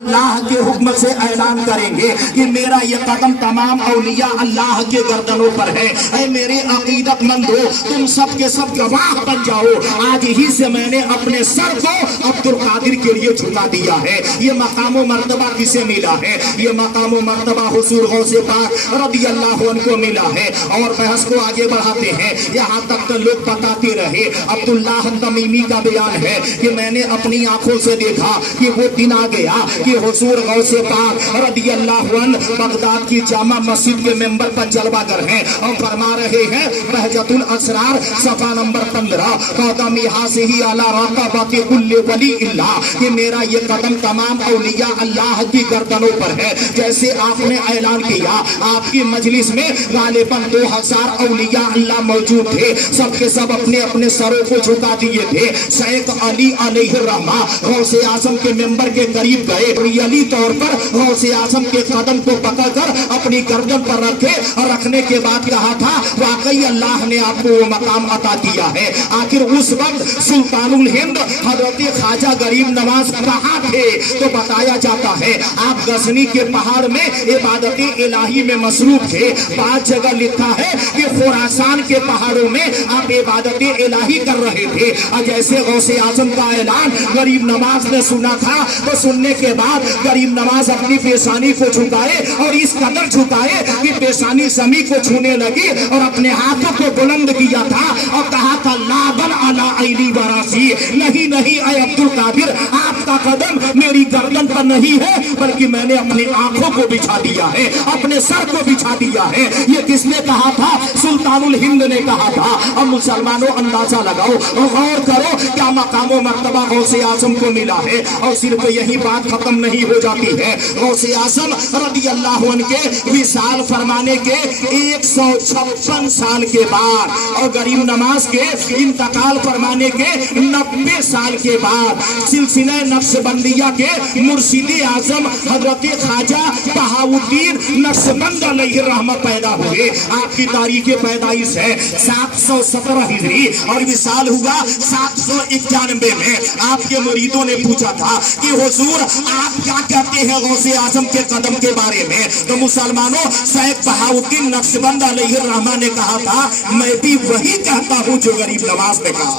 اللہ کے حکم سے اعلان کریں گے کہ میرا یہ قدم تمام اولیاء اللہ کے گردنوں پر ہے۔ اے میرے عقیدت مندو، تم سب کے سب گواہ بن جاؤ، آج ہی سے میں نے اپنے سر کو عبدالقادر کے لیے جھکا دیا ہے۔ یہ مقام و مرتبہ کسے ملا ہے؟ یہ مقام و مرتبہ حضور غوث پاک رضی اللہ عنہ کو ملا ہے۔ اور بحث کو آگے بڑھاتے ہیں، یہاں تک کہ لوگ بتاتے رہے۔ عبداللہ تمیمی کا بیان ہے کہ میں نے اپنی آنکھوں سے دیکھا کہ وہ دن آ گیا کہ حضور غوث پاک رضی اللہ عنہ بغداد کی جامع مسجد کے ممبر پر جلوہ گر ہیں اور فرما رہے ہیں بہجت الاسرار صفحہ نمبر 15 قدمی حاصی علی رقبت کل ولی اللہ کہ میرا یہ قدم تمام اولیاء اللہ کی گردنوں پر ہے۔ جیسے آپ نے اعلان کیا، آپ کی مجلس میں غالباً 2000 اولیاء اللہ موجود تھے، سب کے سب اپنے اپنے سروں کو جھکا دیے تھے۔ شیخ علی علیہ الرحمہ غوث اعظم کے ممبر کے قریب گئے، علی طور پر غوث اعظم کے قدم کو پکڑ کر اپنی گردن پر رکھے اور رکھنے کے بعد کہا تھا واقعی اللہ نے آپ کو وہ مقام عطا کیا ہے۔ آخر اس وقت سلطان الہند حضرت خواجہ غریب نواز کہاں تھے تو بتایا جاتا ہے آپ غزنی کے پہاڑ میں عبادت الہی میں مصروف تھے۔ بعض جگہ لکھا ہے کہ خراسان کے پہاڑوں میں آپ عبادت الہی کر رہے تھے۔ اور جیسے غوث اعظم کا اعلان غریب نواز نے سنا تھا تو سننے کے بعد غریب نواز اپنی پیشانی کو جھکائے اور اس قدر جھکائے کہ پیشانی زمین کو چھونے لگی اور اپنے ہاتھوں کو بلند کیا تھا اور کہا تھا لا بل علی عینی وراسی، نہیں نہیں اے عبدالقادر، آپ کا قدم میری گردن پر نہیں ہے بلکہ میں نے اپنی آنکھوں کو بچھا دیا ہے، اپنے سر کو بچھا دیا ہے۔ یہ کس نے کہا تھا؟ سلطان الہند نے کہا تھا۔ اور مسلمانوں اندازہ لگاؤ اور غور کرو کیا مقام و مرتبہ غوث اعظم کو ملا ہے۔ اور صرف یہی بات ختم نہیں ہو جاتی ہے، غوث اعظم رضی اللہ عنہ کے وصال فرمانے کے 156 سال کے بعد اور غریب نواز کے انتقال فرمانے کے 90 سال کے بعد سلسلہ نقشبندیہ کے مرشد اعظم حضرت خواجہ بہاؤالدین نقشبند علیہ الرحمہ پیدا ہوئے۔ آپ کی تاریخ پیدائش ہے 717 ہجری اور وصال ہوا 791 میں۔ آپ کے مریدوں نے پوچھا تھا کہ حضور آپ کیا کہتے ہیں غوث اعظم کے قدم کے بارے میں؟ تو مسلمانوں شیخ بہاؤالدین نقشبند علیہ الرحمہ نے کہا تھا میں بھی وہی کہتا ہوں جو غریب نواز نے کہا۔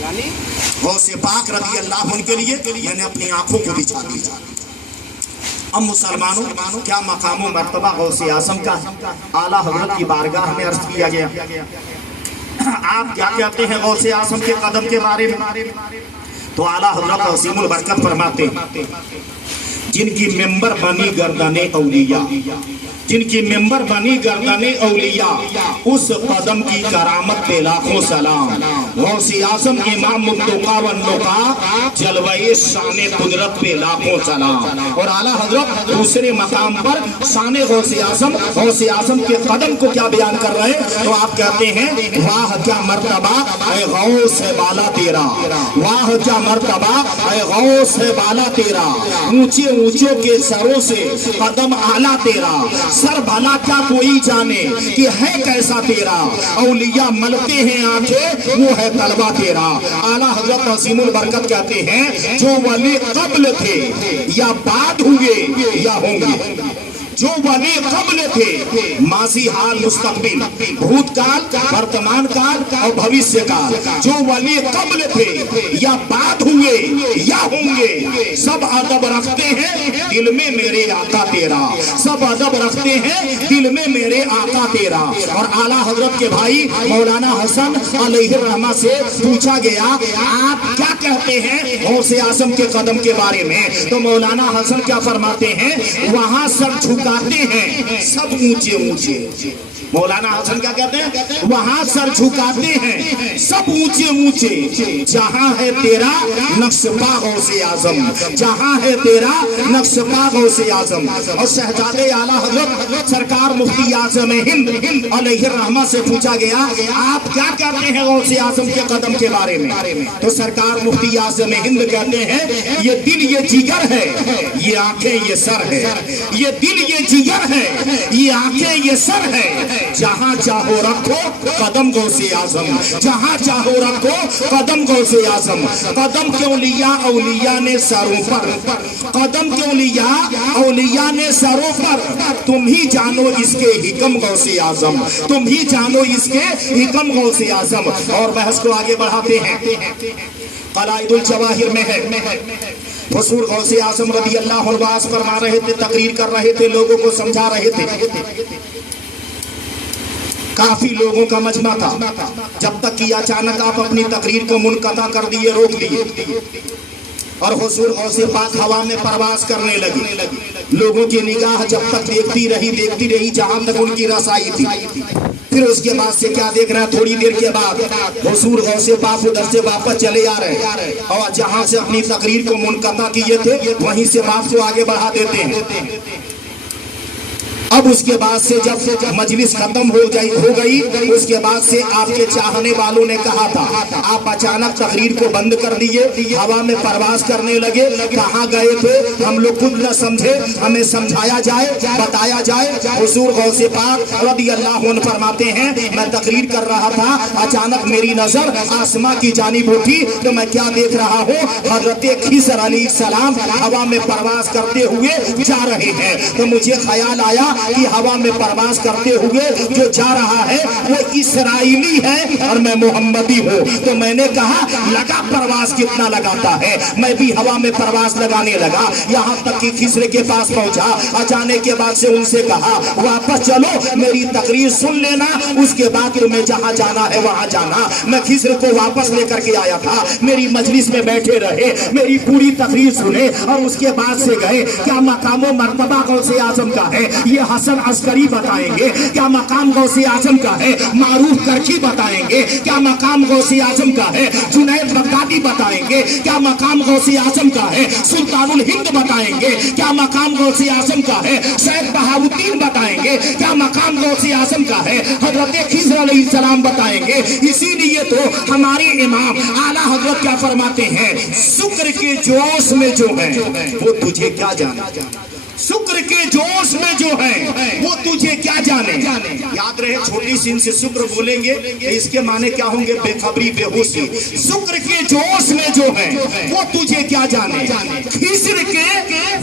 یعنی غوث پاک رضی اللہ عنہ کے لیے میں نے اپنی آنکھوں کو بچھا دیا۔ اب مسلمانوں کیا مقام و مرتبہ غوث اعظم کا اعلیٰ حضرت کی بارگاہ میں عرض کیا گیا۔ آپ کیا کہتے ہیں غوث اعظم کے قدم کے بارے میں؟ تو اعلیٰ حضرت عظیم البرکت فرماتے ہیں جن کی ممبر بنی گردن اولیاء، جن کی ممبر بنی گردن اولیاء، اس قدم کی کرامت پہ لاکھوں سلام۔ غوث اعظم امام متقا و نقا جلوہ شان قدرت پہ لاکھوں سلام۔ اور اعلیٰ حضرت دوسرے مقام پر شان غوث اعظم کے قدم کو کیا بیان کر رہے ہیں تو آپ کہتے ہیں واہ کیا مرتبہ اے غوث بالا تیرا، واہ کیا مرتبہ اے غوث بالا تیرا، اونچے اونچوں کے سروں سے قدم اعلیٰ تیرا، سر بھلا کیا کوئی جانے کہ ہے کیسا تیرا، اولیاء ملتے ہیں آنکھیں وہ ہے طلبہ تیرا۔ اعلیٰ حضرت عظیم البرکت کہتے ہیں جو ولی قبل تھے یا بعد ہوئے یا ہوں گے، جو ولی قبل تھے ماضی حال مستقبل بھوت کال ورتمان کال اور بھوشیہ کال، جو ولی قبل تھے یا بعد ہوئے یا ہوں گے، سب ادب رکھتے ہیں دل میں میرے آقا تیرا، سب ادب رکھتے ہیں دل میں میرے آقا تیرا۔ اور اعلیٰ حضرت کے بھائی مولانا حسن علیہ الرحمہ سے پوچھا گیا آپ کیا کہتے ہیں غوث اعظم کے قدم کے بارے میں؟ تو مولانا حسن کیا فرماتے ہیں وہاں سب جھکاتے ہیں سب اونچے اونچے۔ مولانا حسن کیا کہتے ہیں وہاں سر جھکاتے ہیں سب اونچے اونچے، جہاں ہے تیرا نقش پا غوث اعظم، جہاں ہے تیرا نقش پا غوث اعظم۔ اور شہزادے اعلیٰ حضرت سرکار مفتی اعظم ہند علیہ الرحمہ سے پوچھا گیا آپ کیا کہتے ہیں غوث اعظم کے قدم کے بارے میں؟ تو سرکار مفتی اعظم ہند کہتے ہیں یہ دل یہ جگر ہے، یہ آنکھیں یہ سر ہے، یہ دل یہ ये जिगर है, ये आंखें, ये सर है, जहां चाहो रखो कदम गौसे आजम, जहां चाहो रखो कदम गौसे आजम। कदम क्यों लिया औलिया ने सरों पर, कदम क्यों लिया औलिया ने सरों पर, तुम ही जानो इसके हिकम गौसे आजम, तुम ही जानो इसके हिकम गौसे आजम। और बहस को आगे बढ़ाते हैं, कलाइदुल जवाहिर में है, हुजूर गौसे आजम रज़ी अल्लाह अन्हु वास फरमा रहे थे, तकरीर कर रहे थे, लोगों को समझा रहे थे। काफी लोगों का मजमा था, जब तक कि अचानक आप अपनी तकरीर को मुनक़ता कर दिए, रोक दिए, और हुजूर गौसे पाक हवा में परवास करने लगी। लोगों की निगाह जब तक देखती रही जहां तक उनकी रसाई थी। फिर उसके बाद से क्या देख रहा है, थोड़ी देर के बाद हुजूर गौसे पाक उधर से वापस चले आ रहे हैं, और जहां से अपनी तकरीर को मुनक़ता किए थे वहीं से बात को आगे बढ़ा देते हैं। अब उसके बाद से जब मजलिस खत्म हो गई, उसके बाद से आपके चाहने वालों ने कहा था, आप अचानक तकरीर को बंद कर दिए, हवा में परवास करने लगे, कहाँ गए थे, हम लोग खुद न समझे, हमें समझाया जाए, बताया जाए। हुजूर गौसे पाक रज़ी अल्लाह अन्हु फरमाते हैं, मैं तकरीर कर रहा था, अचानक मेरी नजर आसमां की जानिब उठी, तो मैं क्या देख रहा हूँ, हजरत खिज़र अलैहिस्सलाम हवा में परवास करते हुए जा रहे हैं। तो मुझे ख्याल आया कि हवा में परवास करते हुए जो जा रहा है वो इसराइली है और मैं मोहम्मदी हूँ। तो मैंने कहा, लगा परवास कितना लगाता है, मैं भी हवा में परवास लगाने लगा, यहाँ तक कि खिज़र के पास पहुंचा। अचानक के बाद से उनसे कहा, वापस चलो, मेरी तकरीर सुन लेना, उसके बाद तुम्हें जहाँ जाना है वहाँ जाना। मैं खिज़र को वापस लेकर के आया था, मेरी मजलिस में बैठे रहे, मेरी पूरी तकरीर सुने, और उसके बाद से गए। क्या मकाम मर्तबा गौसे आजम का है, ये हसन अस्करी बताएंगे। क्या मकाम गौसे आजम का है, मारूफ करखी बताएंगे। क्या मकाम गौसे आजम का है, जुनैद बगदादी बताएंगे। क्या मकाम गौसे आजम का है, सुल्तानुल हिंद बताएंगे। क्या मकाम गौसे आजम का है, सैयद बहाउद्दीन बताएंगे। क्या मकाम गौसे आजम का है, हजरत खिज़र अलैहिस्सलाम बताएंगे। इसीलिए तो हमारे इमाम आला हजरत क्या फरमाते हैं, शुक्र के जोश में जो है वो तुझे क्या जाने, शुक्र के जोश में जो है वो तुझे क्या जाने। याद रहे, छोटी सीन से शुक्र बोलेंगे तो इसके माने क्या होंगे, बेखबरी, बेहोशी। शुक्र के जोश में जो है वो तुझे क्या जाने, खिज़र के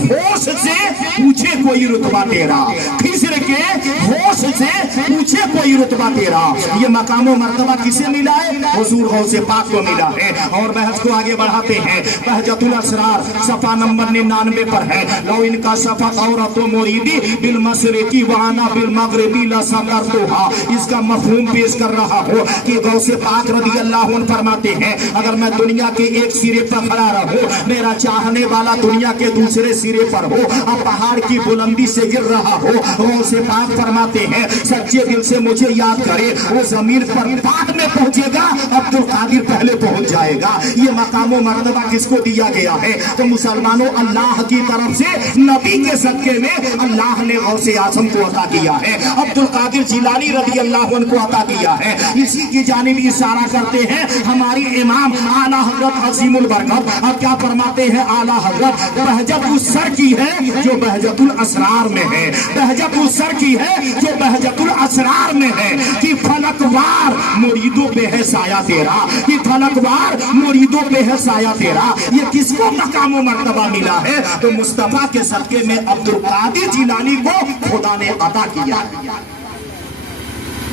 होश से पूछे कोई रुतबा तेरा, खिज़र के होश से पूछे कोई रुतबा तेरा। ये मकाम मर्तबा किसे मिला है, हुजूर गौसे पाक को मिला है। और बहस को आगे बढ़ाते हैं, बहजतुल असरार सफा नंबर 99 पर है, लो इनका सफा औरत मुरीदी बिल मशरिकी वाना बिल मगरिबी लसकरतुहा। इसका मफहूम पेश कर रहा हो कि गौसे पाक रज़ी अल्लाह अन्हु फरमाते हैं, अगर मैं दुनिया के एक सिरे पर खड़ा रहूं, मेरा चाहने वाला दुनिया के दूसरे सिरे पर हो, अब पहाड़ की बुलंदी से गिर रहा हो, गौसे पाक फरमाते हैं, सच्चे दिल से मुझे याद करे, वो जमीन पर बाद में पहुंचेगा, अब्दुल कादिर पहले पहुंच जाएगा। ये मकाम मर्तबा किसको दिया गया है, तो मुसलमानों, अल्लाह की तरफ से नबी के सदके में अल्लाह ने गौसे आजम को अता किया है, अब्दुल कादिर जिलानी रज़ी अल्लाह अन्हु को अता किया है। इसी की जानिब इशारा करते हैं हमारी इमाम आला हजरत अज़ीमुल बरकत। अब क्या फरमाते हैं आला हजरत, बहजत उस सर की है जो बहजतुल असरार में है, बहजत उस सर की है जो बहजतुल असरार में है, कि फलकवार मुरीदों पे है साया तेरा, कि फलकवार मुरीदों पे है साया तेरा। ये किसको मकाम मर्तबा मिला है, तो मुस्तफा के सदके में अब्दुल कादिर जिलानी को खुदा ने अता किया।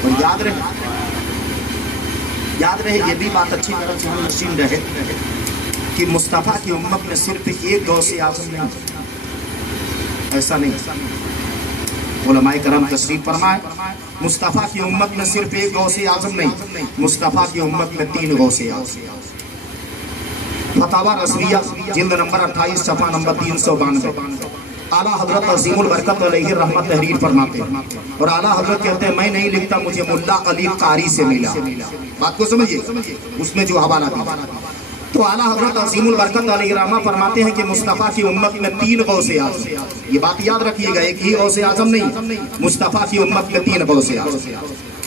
और याद रहे ये भी बात अच्छी तरह से हम नशीन रहे कि मुस्तफा की उम्मत में सिर्फ एक गौसे आजम नहीं, ऐसा नहीं। उलमाए करम तशरीफ फरमाए, मुस्तफा की उम्मत में सिर्फ एक गौसे आजम नहीं, मुस्तफा की उम्मत में 3 गौसे आजम। फतावा रसविया जिल्द नंबर 28 सफा नंबर 392। आला हजरत अज़ीमुल बरकत अलैहि रहमत तहरीर फरमाते हैं, और आला हजरत कहते हैं, मैं नहीं लिखता, मुझे मुल्ला अली कारी से मिला। बात को समझिए, उसमें जो हवाला था। तो आला हजरत अज़ीमुल बरकत अलैहि रहमा फरमाते हैं कि मुस्तफ़ा की उम्मत में 3 गौसे आज़म। ये बात याद रखिएगा, एक ही गौसे आज़म नहीं, मुस्तफ़ा की उम्मत में 3 गौसे आज़म।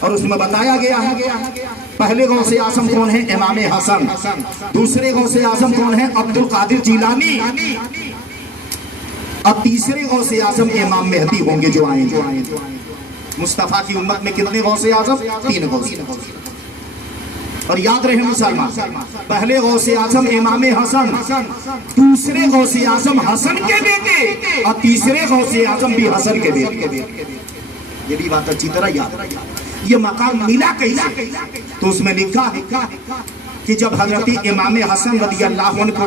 और उसमें बताया गया है पहले गौसे आज़म कौन है, इमाम हसन। दूसरे गौसे आज़म कौन है, अब्दुल कादिर जिलानी। اب تیسرے غوث اعظم امام مہدی ہوں گے جو آئیں گے. مصطفیٰ کی امت میں کتنے غوث اعظم؟ 3 غوث. اور یاد رہے مسلمان، پہلے غوث اعظم امام حسن، دوسرے غوث اعظم حسن کے بیٹے، اور تیسرے غوث اعظم بھی حسن کے بیٹے. یہ بھی بات اچھی طرح یاد رہے. یہ مقام ملا کیسے؟ تو اس میں لکھا ہے کہ جب حضرت امام حسن رضی اللہ عنہ کو